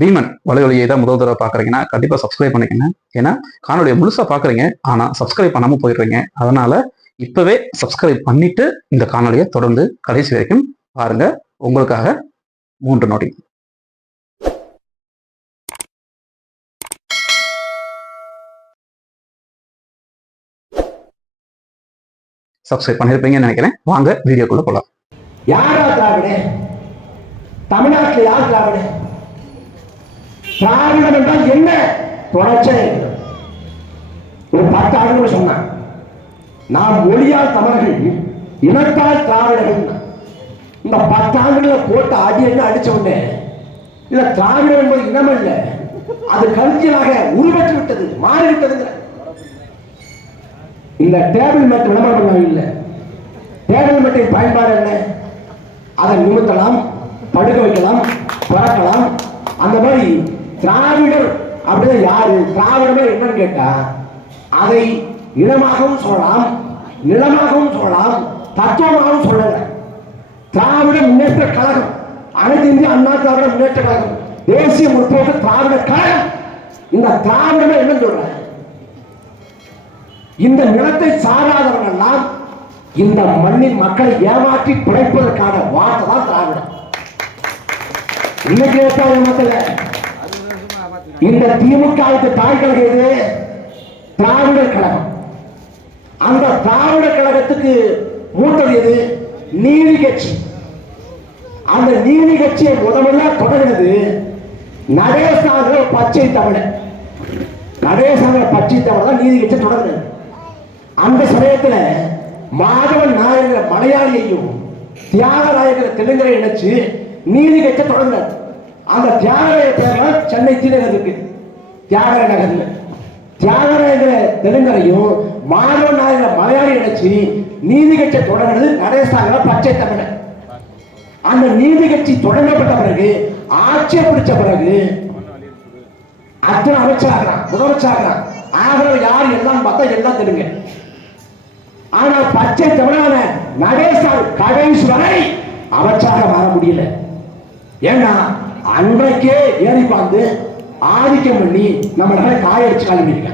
பீமன் வலைவலியை தான் முதல் தடவை பார்க்குறீங்கன்னா கண்டிப்பாக சப்ஸ்கிரைப் பண்ணிக்கங்க. ஏன்னா காணொலியை முழுசாக பார்க்குறீங்க ஆனால் சப்ஸ்கிரைப் பண்ணாமல் போயிடுறீங்க. அதனால இப்போவே சப்ஸ்கிரைப் பண்ணிட்டு இந்த காணொலியை தொடர்ந்து கடைசி வரைக்கும் பாருங்க. உங்களுக்காக மூன்று நொடி. சப்ஸ்கிரைப் பண்ணியிருப்பீங்கன்னு நினைக்கிறேன். வாங்க வீடியோக்குள்ளே போகலாம் யார் திராவிட? தமிழ்நாட்டில் யார் திராவிட? காரணம் என்றால் என்ன? தொடர்ச்சியா இருக்கிறது. ஒரு பத்து ஆண்டுகள் சொன்னான். நாம் மொழியால் தமிழர்கள் இனத்தால் திராவிடர்கள். இந்த பத்து போட்டு போட்ட அடி என்ன அடிச்ச உடனே இல்ல திராவிடம் என்பது இனம் அல்ல அது கருத்தியலாக உருவற்று விட்டது மாறிவிட்டதுங்கிற. இந்த டேபிள் மேட் விளம்பரம் பண்ண இல்லை டேபிள் மேட்டின் பயன்பாடு என்ன? அதை நிமித்தலாம் படுக்க வைக்கலாம் பறக்கலாம். அந்த மாதிரி திராவிடர் அப்படின்னா யாரு? திராவிடமே என்னன்னு கேட்டா அதை இனமாகவும் சொல்லலாம் நிலமாகவும் சொல்லலாம் தத்துவமாகவும் சொல்லல. திராவிட முன்னேற்ற கழகம். அனைத்து இந்திய அண்ணா திராவிட முன்னேற்ற கழகம். தேசிய முற்போக்கு திராவிட கழகம். இந்த திராவிடமே என்ன சொல்ற? இந்த நிலத்தை சாராதவர்கள் எல்லாம் இந்த மண்ணின் மக்களை ஏமாற்றி பிழைப்பதற்கான வார்த்தை தான் திராவிடம். இன்னைக்கு ஏற்ற ஏமாத்தல? இந்த திமுகவுக்கு தாய் கழகம் எது? திராவிடர் கழகம். அந்த திராவிடர் கழகத்துக்கு மூத்தது எது? நீதி கட்சி. அந்த நீதி கட்சியை முதல்ல தொடங்கினது நடேசாங்கிற பச்சை தமிழன். நடேசாங்கிற பச்சை தமிழ் தான் நீதி கட்சி தொடங்கினது. அந்த சமயத்தில் மாதவன் நாயகர் மலையாளியையும் தியாகராயகர் தெலுங்கரை இணைச்சு நீதி கட்சி தொடங்கினார். அந்த தியாகராய பேர்ல சென்னை திநகர் இருக்கு தியாகர நகர்ல. தியாகராயங்கிற தெலுங்கரையும் மாதவன் நாயகர மலையாளி நினைச்சு நீதி கட்சி தொடங்குறது நடேசாங்கிற பச்சை தமிழன் அந்த நீதி கட்சி தொடங்கப்பட்ட பிறகு ஆட்சியை பிடிச்ச பிறகு அத்தனை அமைச்சராகிறான் முதலமைச்சராகிறான். ஆகிறவர் யார் எல்லாம் பார்த்தா எல்லாம் தெலுங்க. ஆனா பச்சை தமிழான நடேசன் கடைசி வரை அமைச்சராக மாற முடியல. ஏன்னா அன்றைக்கே ஏறி பார்த்து ஆதிக்கம் பண்ணி நம்மளால காயடிச்சு கிளம்பியிருக்க